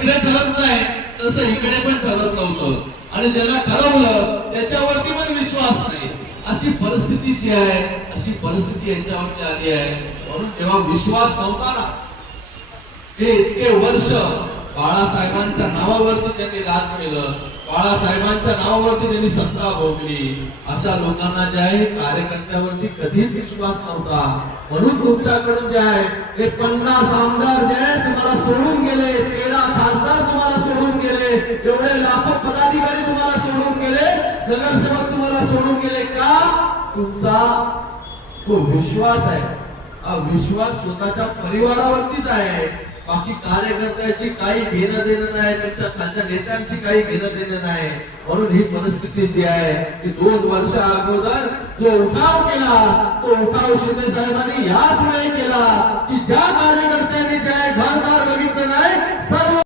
तिकडे ठरत नाही तसं इकडे पण ठरत नव्हतं. आणि ज्याला ठरवलं त्याच्यावरती पण विश्वास नाही. अशी परिस्थिती जी आहे अशी परिस्थिती यांच्यावरती आली आहे. म्हणून जेव्हा विश्वास नव्हता ना ते इतके वर्ष बाळासाहेबांच्या नावावरती ज्यांनी राज केलं बाळासाहेबांच्या नावावरती ज्यांनी सत्ता भोगली अशा लोकांना जे आहे कार्यकर्त्यावरती कधीच विश्वास नव्हता. म्हणून तुमच्याकडून जे आहे ते पन्नास आमदार जे आहे तुम्हाला सोडून एवढे लाखो पदाधिकारी तुम्हाला सोडून गेले. नगरसेवक तुम्हाला सोडून गेले का? तुमचा तो विश्वास आहे. हा विश्वास स्वतःच्या परिवारावरतीच आहे. बाकी कार्यकर्त्याशी काही घेणं देणं नाही तुमच्या खालच्या नेत्यांशी काही घेणं देणं नाही. म्हणून ही परिस्थिती जी आहे की दोन वर्ष अगोदर जो उठाव केला तो उठाव शिंदे साहेबांनी याच वेळी केला.